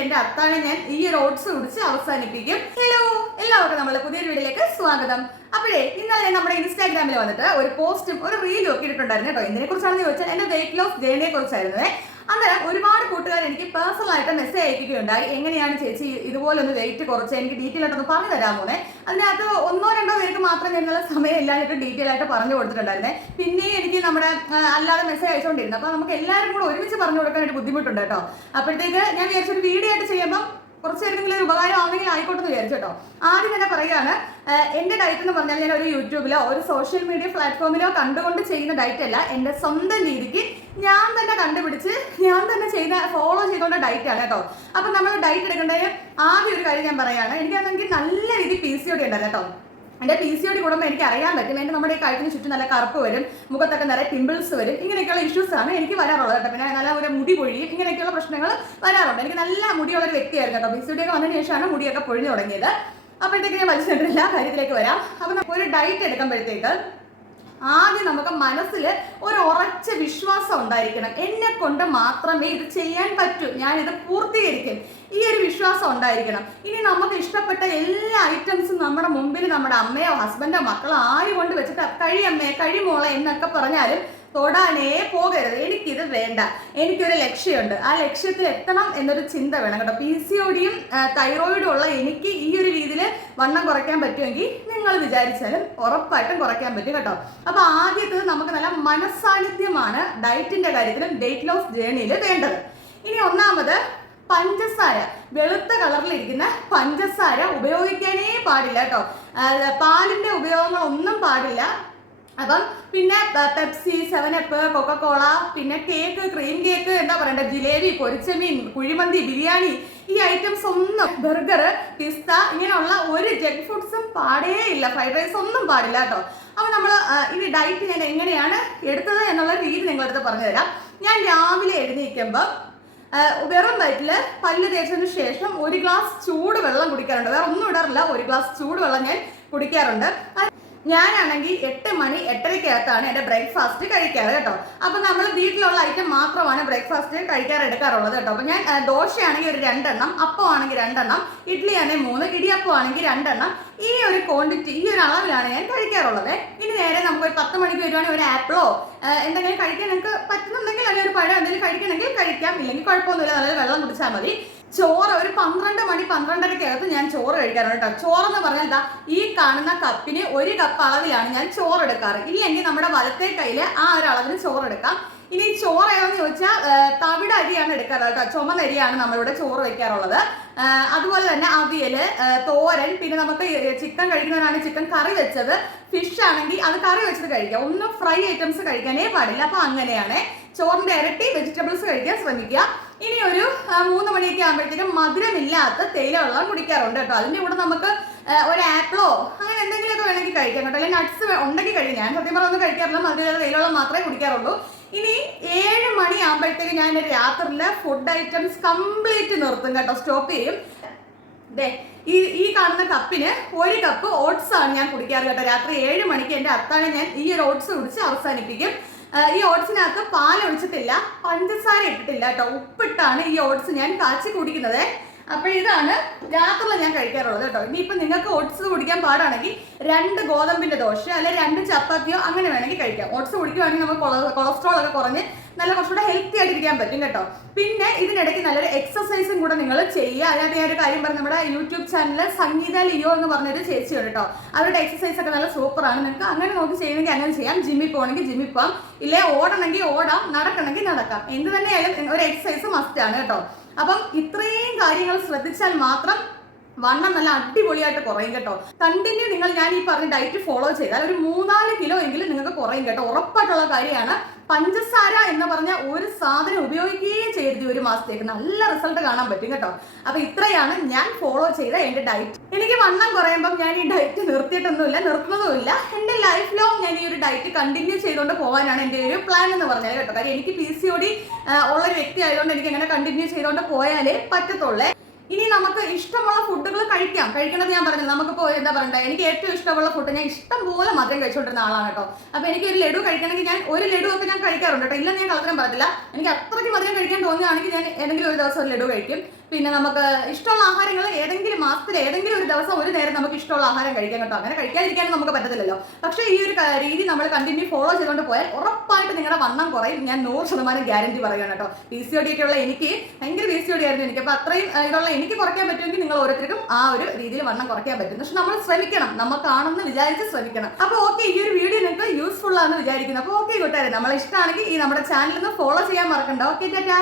എന്റെ അത്താഴം ഞാൻ ഈ ഒരു ഓട്സ് കുടിച്ച് അവസാനിപ്പിക്കും. ഹലോ, എല്ലാവർക്കും നമ്മുടെ പുതിയൊരു വീഡിയോയിലേക്ക് സ്വാഗതം. അപ്പോഴേ ഇന്നലെ നമ്മുടെ ഇൻസ്റ്റാഗ്രാമിൽ വന്നിട്ട് ഒരു പോസ്റ്റും ഒരു റീലും ഒക്കെ ഇട്ടിട്ടുണ്ടായിരുന്നു കേട്ടോ. ഇതിനെ കുറിച്ചാണെന്ന് ചോദിച്ചാൽ എന്റെ വെയിറ്റ് ലോസ് ജേണിയെ കുറിച്ചായിരുന്നു. അന്നേരം ഒരുപാട് കൂട്ടുകാർ എനിക്ക് പേഴ്സണൽ ആയിട്ട് മെസ്സേജ് അയക്കുകയുണ്ടായി, എങ്ങനെയാണ് ചേച്ചി ഇതുപോലെ ഒന്ന് വെയിറ്റ് കുറച്ച് എനിക്ക് ഡീറ്റെയിൽ ആയിട്ടൊന്ന് പറഞ്ഞു തരാമോനെ. അതിനകത്ത് ഒന്നോ രണ്ടോ പേർക്ക് മാത്രം എന്നുള്ള സമയം ഇല്ലാഞ്ഞിട്ട് ഡീറ്റെയിൽ ആയിട്ട് പറഞ്ഞു കൊടുത്തിട്ടുണ്ടായിരുന്നേ. പിന്നെ എനിക്ക് നമ്മുടെ അല്ലാതെ മെസ്സേജ് അയച്ചുകൊണ്ടിരുന്നു. അപ്പൊ നമുക്ക് എല്ലാവരും കൂടെ ഒരുമിച്ച് പറഞ്ഞു കൊടുക്കാനായിട്ട് ബുദ്ധിമുട്ടുണ്ട് കേട്ടോ. അപ്പോഴത്തേക്ക് ഞാൻ വിചാരിച്ചൊരു വീഡിയോ ആയിട്ട് ചെയ്യുമ്പോൾ കുറച്ച് പേർക്കെങ്കിലും ഒരു ഉപകാരം ആണെങ്കിൽ ആയിക്കോട്ടെ എന്ന് വിചാരിച്ചു കേട്ടോ. ആദ്യം തന്നെ പറയുകയാണ്, എന്റെ ഡയറ്റ് എന്ന് പറഞ്ഞാൽ ഞാൻ ഒരു യൂട്യൂബിലോ ഒരു സോഷ്യൽ മീഡിയ പ്ലാറ്റ്ഫോമിലോ കണ്ടുകൊണ്ട് ചെയ്യുന്ന ഡയറ്റ് അല്ല. എന്റെ സ്വന്തം രീതിക്ക് ഞാൻ തന്നെ കണ്ടുപിടിച്ച് ഞാൻ തന്നെ ഫോളോ ചെയ്തുകൊണ്ട് ഡയറ്റ് ആണ് കേട്ടോ. അപ്പൊ നമ്മൾ ഡയറ്റ് എടുക്കേണ്ടത് ആദ്യം ഒരു കാര്യം ഞാൻ പറയാണ്, എനിക്കാണെങ്കിൽ നല്ല രീതിയിൽ PCOD ഉണ്ടായിരുന്നു കേട്ടോ. എൻ്റെ PCOD കൂടുമ്പോൾ എനിക്ക് അറിയാൻ പറ്റും, എൻ്റെ നമ്മുടെ ഈ കഴുത്തിന് ചുറ്റും നല്ല കറുപ്പ് വരും, മുഖത്തൊക്കെ നിറയെ പിമ്പിൾസ് വരും, ഇങ്ങനെയൊക്കെയുള്ള ഇഷ്യൂസ് ആണ് എനിക്ക് വരാറുള്ളത് കേട്ടോ. പിന്നെ നല്ല ഒരു മുടി പൊഴിയും, ഇങ്ങനെയൊക്കെയുള്ള പ്രശ്നങ്ങൾ വരാറുണ്ട്. എനിക്ക് നല്ല മുടിയുള്ള ഒരു വ്യക്തിയായിരുന്നു കേട്ടോ. PCOD ഒക്കെ വന്നതിന് ശേഷമാണ് മുടിയൊക്കെ പൊഴിഞ്ഞു തുടങ്ങിയത്. അപ്പോഴത്തേക്ക് ഞാൻ വലിച്ചിട്ട് എല്ലാ കാര്യത്തിലേക്ക് വരാം. അപ്പം നമുക്ക് ഒരു ഡയറ്റ് എടുക്കുമ്പോഴത്തേക്ക് ആദ്യം നമുക്ക് മനസ്സിൽ ഒരു ഉറച്ച വിശ്വാസം ഉണ്ടായിരിക്കണം. എന്നെ കൊണ്ട് മാത്രമേ ഇത് ചെയ്യാൻ പറ്റൂ, ഞാൻ ഇത് പൂർത്തീകരിക്കും, ഈ ഒരു വിശ്വാസം ഉണ്ടായിരിക്കണം. ഇനി നമുക്ക് ഇഷ്ടപ്പെട്ട എല്ലാ ഐറ്റംസും നമ്മുടെ മുമ്പിൽ നമ്മുടെ അമ്മയോ ഹസ്ബൻഡോ മക്കളോ ആര് കൊണ്ട് വെച്ചിട്ട് കഴിയമ്മേ കഴിമോളെ എന്നൊക്കെ പറഞ്ഞാലും തൊടാനേ പോകരുത്. എനിക്കിത് വേണ്ട, എനിക്കൊരു ലക്ഷ്യമുണ്ട്, ആ ലക്ഷ്യത്തിൽ എത്തണം എന്നൊരു ചിന്ത വേണം കേട്ടോ. PCODയും തൈറോയിഡും ഉള്ള എനിക്ക് ഈ ഒരു രീതിയിൽ വണ്ണം കുറയ്ക്കാൻ പറ്റുമെങ്കിൽ നിങ്ങൾ വിചാരിച്ചാലും ഉറപ്പായിട്ടും കുറയ്ക്കാൻ പറ്റും കേട്ടോ. അപ്പൊ ആദ്യത്തേത് നമുക്ക് നല്ല മനസ്സാന്നിധ്യമാണ് ഡയറ്റിന്റെ കാര്യത്തിലും വെയിറ്റ് ലോസ് ജേണിയിൽ വേണ്ടത്. ഇനി ഒന്നാമത് പഞ്ചസാര, വെളുത്ത കളറിലിരിക്കുന്ന പഞ്ചസാര ഉപയോഗിക്കാനേ പാടില്ല കേട്ടോ. പാലിന്റെ ഉപയോഗങ്ങളൊന്നും പാടില്ല. അപ്പം പിന്നെ പെപ്സി, 7up, കൊക്കക്കോള, പിന്നെ കേക്ക്, ക്രീം കേക്ക്, എന്താ പറയണ്ടേ, ജിലേബി, പൊരിച്ചമീൻ, കുഴിമന്തി, ബിരിയാണി, ഈ ഐറ്റംസ് ഒന്നും, ബർഗർ, പിസ്ത, ഇങ്ങനെയുള്ള ഒരു ജങ്ക് ഫുഡ്സും പാടേ ഇല്ല. ഫ്രൈഡ് റൈസ് ഒന്നും പാടില്ല കേട്ടോ. അപ്പൊ നമ്മൾ ഇനി ഡയറ്റ് ഞാൻ എങ്ങനെയാണ് എടുത്തത് എന്നുള്ള രീതി നിങ്ങളടുത്ത് പറഞ്ഞു തരാം. ഞാൻ രാവിലെ എഴുന്നേൽക്കുമ്പോൾ വെറും വയറ്റിൽ പല്ല് തേച്ചതിന് ശേഷം ഒരു ഗ്ലാസ് ചൂട് വെള്ളം കുടിക്കാറുണ്ട്. വേറെ ഒന്നും ഇടാറില്ല, ഒരു ഗ്ലാസ് ചൂട് വെള്ളം ഞാൻ കുടിക്കാറുണ്ട്. ഞാനാണെങ്കിൽ 8 മണി 8:30 എൻ്റെ ബ്രേക്ക്ഫാസ്റ്റ് കഴിക്കാറ് കേട്ടോ. അപ്പൊ നമ്മൾ വീട്ടിലുള്ള ഐറ്റം മാത്രമാണ് ബ്രേക്ക്ഫാസ്റ്റ് എടുക്കാറുള്ളത് കേട്ടോ. അപ്പൊ ഞാൻ ദോശയാണെങ്കിൽ ഒരു 2 എണ്ണം, അപ്പം ആണെങ്കിൽ 2 എണ്ണം, ഇഡ്ഡലി ആണെങ്കിൽ 3, ഇടിയപ്പം ആണെങ്കിൽ 2 എണ്ണം, ഈ ഒരു ക്വാണ്ടിറ്റി, ഈ ഒരു അളവിലാണ് ഞാൻ കഴിക്കാറുള്ളത്. ഇനി നേരെ നമുക്ക് ഒരു 10 മണിക്ക് വരുവാണെങ്കിൽ ഒരു ആപ്പിളോ എന്തെങ്കിലും കഴിക്കാൻ നിങ്ങൾക്ക് പറ്റുന്നുണ്ടെങ്കിൽ അല്ലെങ്കിൽ ഒരു പഴം എന്തെങ്കിലും കഴിക്കണമെങ്കിൽ കഴിക്കാം, ഇല്ലെങ്കിൽ കുഴപ്പമൊന്നുമില്ല, നല്ല വെള്ളം കുടിച്ചാൽ മതി. ചോറ് ഒരു 12 മണി 12:30 ഞാൻ ചോറ് കഴിക്കാറുണ്ട് കേട്ടോ. ചോറെന്ന് പറഞ്ഞാൽ എന്താ, ഈ കാണുന്ന കപ്പിന് 1 കപ്പ് അളവിലാണ് ഞാൻ ചോറ് എടുക്കാറ്. ഇല്ലെങ്കിൽ നമ്മുടെ വലത്തെ കയ്യിൽ ആ ഒരു അളവിന് ചോറ് എടുക്കാം. ഇനി ചോറ് ഏതെന്ന് ചോദിച്ചാൽ തവിട് അരിയാണ് എടുക്കാറ് കേട്ടോ. ചുമന്ന അരിയാണ് നമ്മളിവിടെ ചോറ് വെക്കാറുള്ളത്. അതുപോലെ തന്നെ അവിയല്, തോരൻ, പിന്നെ നമുക്ക് ചിക്കൻ കഴിക്കുന്നവരാണെങ്കിൽ ചിക്കൻ കറി വെച്ചത്, ഫിഷ് ആണെങ്കിൽ അത് കറി വെച്ചത് കഴിക്കാം. ഒന്നും ഫ്രൈ ഐറ്റംസ് കഴിക്കാനേ പാടില്ല. അപ്പൊ അങ്ങനെയാണ് ചോറിന്റെ ഇരട്ടി വെജിറ്റബിൾസ് കഴിക്കാൻ ശ്രമിക്കുക. ഇനി ഒരു 3 മണിയൊക്കെ ആകുമ്പോഴത്തേക്കും മധുരമില്ലാത്ത തേയില വെള്ളം കുടിക്കാറുണ്ട് കേട്ടോ. അതിന്റെ കൂടെ നമുക്ക് ഒരു ആപ്പിളോ അങ്ങനെ എന്തെങ്കിലുമൊക്കെ വേണമെങ്കിൽ കഴിക്കാം കേട്ടോ. അല്ലെങ്കിൽ നട്ട്സ് ഉണ്ടെങ്കിൽ കഴിക്കാം. ഞാൻ സത്യം പറഞ്ഞ ഒന്നും കഴിക്കാറില്ല, മധുരമില്ലാത്ത തേയില വെള്ളം മാത്രമേ കുടിക്കാറുള്ളൂ. ഇനി 7 മണി ആകുമ്പോഴത്തേക്ക് ഞാൻ രാത്രിയിലെ ഫുഡ് ഐറ്റംസ് കംപ്ലീറ്റ് നിർത്തും കേട്ടോ, സ്റ്റോപ്പ് ചെയ്യും. ഈ കാണുന്ന കപ്പിന് 1 കപ്പ് ഓട്സ് ആണ് ഞാൻ കുടിക്കാറ് കേട്ടോ. രാത്രി 7 മണിക്ക് എൻ്റെ അത്താഴം ഞാൻ ഈ ഒരു ഓട്സ് കുടിച്ച് അവസാനിപ്പിക്കും. ഈ ഓട്സിനകത്ത് പാൽ ഒഴിച്ചിട്ടില്ല, പഞ്ചസാര ഇട്ടിട്ടില്ല കേട്ടോ, ഉപ്പിട്ടാണ് ഈ ഓട്സ് ഞാൻ കാച്ചി കുടിക്കുന്നത്. അപ്പൊ ഇതാണ് രാത്രിയിൽ ഞാൻ കഴിക്കാറുള്ളത് കേട്ടോ. ഇനിയിപ്പൊ നിങ്ങൾക്ക് ഓട്സ് കുടിക്കാൻ പാടാണെങ്കിൽ 2 ഗോതമ്പിന്റെ ദോശ അല്ലെ 2 ചപ്പാത്തിയോ അങ്ങനെ വേണമെങ്കിൽ കഴിക്കാം. ഓട്സ് കുടിക്കുവാണെങ്കിൽ നമുക്ക് കൊളസ്ട്രോൾ ഒക്കെ കുറഞ്ഞ് നല്ല കുറച്ചുകൂടെ ഹെൽത്തി ആയിട്ടിരിക്കാൻ പറ്റും കേട്ടോ. പിന്നെ ഇതിനിടയ്ക്ക് നല്ലൊരു എക്സസൈസും കൂടെ നിങ്ങൾ ചെയ്യുക. അതിനകത്ത് ഞാൻ ഒരു കാര്യം പറഞ്ഞു, നമ്മുടെ യൂട്യൂബ് ചാനലിൽ സംഗീത ലിയോ എന്ന് പറഞ്ഞൊരു ചേച്ചിയുണ്ട് കേട്ടോ. അവരുടെ എക്സസൈസ് ഒക്കെ നല്ല സൂപ്പറാണ്. നിങ്ങൾക്ക് അങ്ങനെ നോക്കി ചെയ്യണമെങ്കിൽ അങ്ങനെ ചെയ്യാം. ജിമ്മിൽ പോകണമെങ്കിൽ ജിമ്മിൽ പോകാം, ഇല്ലേ ഓടണമെങ്കിൽ ഓടാം, നടക്കണമെങ്കിൽ നടക്കാം. എന്ത് തന്നെയായാലും ഒരു എക്സസൈസ് മസ്റ്റ് ആണ് കേട്ടോ. അപ്പം ഇത്രയും കാര്യങ്ങൾ ശ്രദ്ധിച്ചാൽ മാത്രം വണ്ണം നല്ല അടിപൊളിയായിട്ട് കുറയും കേട്ടോ. കണ്ടിന്യൂ നിങ്ങൾ ഞാൻ ഈ പറഞ്ഞ ഡയറ്റ് ഫോളോ ചെയ്താൽ ഒരു 3-4 കിലോ എങ്കിലും നിങ്ങൾക്ക് കുറയും കേട്ടോ. ഉറപ്പായിട്ടുള്ള കാര്യമാണ്. പഞ്ചസാര എന്ന് പറഞ്ഞ ഒരു സാധനം ഉപയോഗിക്കുകയും ചെയ്യരുത് 1 മാസത്തേക്ക്, നല്ല റിസൾട്ട് കാണാൻ പറ്റും കേട്ടോ. അപ്പൊ ഇത്രയാണ് ഞാൻ ഫോളോ ചെയ്ത എന്റെ ഡയറ്റ്. എനിക്ക് വണ്ണം കുറയുമ്പോൾ ഞാൻ ഈ ഡയറ്റ് നിർത്തിയിട്ടൊന്നുമില്ല, നിർത്തുന്നതുമില്ല. എന്റെ ലൈഫ് ലോങ് ഞാൻ ഈ ഒരു ഡയറ്റ് കണ്ടിന്യൂ ചെയ്തുകൊണ്ട് പോകാനാണ് എൻ്റെ ഒരു പ്ലാൻ എന്ന് പറഞ്ഞാൽ കേട്ടോ. കാര്യം എനിക്ക് PCOD ഉള്ളൊരു വ്യക്തി ആയതുകൊണ്ട് എനിക്ക് അങ്ങനെ കണ്ടിന്യൂ ചെയ്തുകൊണ്ട് പോയാലേ പറ്റത്തുള്ളേ. ഇനി നമുക്ക് ഇഷ്ടമുള്ള ഫുഡുകൾ കഴിക്കണത് ഞാൻ പറഞ്ഞു. നമുക്കിപ്പോൾ എന്താ പറയണ്ടേ, എനിക്ക് ഏറ്റവും ഇഷ്ടമുള്ള ഫുഡ്, ഞാൻ ഇഷ്ടം പോലെ മധുരം കഴിച്ചുകൊണ്ടിരുന്ന ആളാണ് കേട്ടോ. അപ്പൊ എനിക്ക് ഒരു ലഡു കഴിക്കണമെങ്കിൽ ഞാൻ ഒരു ലഡു ഒക്കെ ഞാൻ കഴിക്കാറുണ്ട് കേട്ടോ. ഇല്ലെന്ന് ഞാൻ കളത്തിനും പറയത്തില്ല. എനിക്ക് അത്രയ്ക്ക് മധുരം കഴിക്കാൻ തോന്നുകയാണെങ്കിൽ ഞാൻ ഏതെങ്കിലും ഒരു ദിവസം ഒരു ലഡു കഴിക്കും. പിന്നെ നമുക്ക് ഇഷ്ടമുള്ള ആഹാരങ്ങൾ ഏതെങ്കിലും മാസത്തിൽ ഏതെങ്കിലും ഒരു ദിവസം ഒരു നേരം നമുക്ക് ഇഷ്ടമുള്ള ആഹാരം കഴിക്കാൻ കേട്ടോ. അങ്ങനെ കഴിക്കാതിരിക്കാനും നമുക്ക് പറ്റത്തില്ലല്ലോ. പക്ഷേ ഈ ഒരു രീതി നമ്മൾ കണ്ടിന്യൂ ഫോളോ ചെയ്തുകൊണ്ട് പോയാൽ ഉറപ്പായിട്ട് നിങ്ങളുടെ വണ്ണം കുറയും. ഞാൻ 100% ഗ്യാരണ്ടി പറയുകയാണ് കേട്ടോ. PCOD ഒക്കെ ഉള്ള എനിക്ക് ഭയങ്കര PCOD ആയിരുന്നു എനിക്ക്. അപ്പോൾ അത്രയും ഇതുള്ള എനിക്ക് കുറയ്ക്കാൻ പറ്റുമെങ്കിൽ നിങ്ങൾ ഓരോരുത്തർക്കും ആ ഒരു രീതിയിൽ വണ്ണം കുറയ്ക്കാൻ പറ്റും. പക്ഷെ നമ്മൾ ശ്രമിക്കണം, നമുക്കാണെന്ന് വിചാരിച്ച് ശ്രമിക്കണം. അപ്പോൾ ഓക്കെ, ഈ ഒരു വീഡിയോ നിങ്ങൾക്ക് യൂസ്ഫുൾ ആണെന്ന് വിചാരിക്കുന്നു. അപ്പോൾ ഓക്കെ കൂട്ടുകാരെ, നമ്മളെ ഇഷ്ടമാണെങ്കിൽ ഈ നമ്മുടെ ചാനൽ ഒന്ന് ഫോളോ ചെയ്യാൻ മറക്കണ്ട. ഓക്കെ ടാറ്റാ.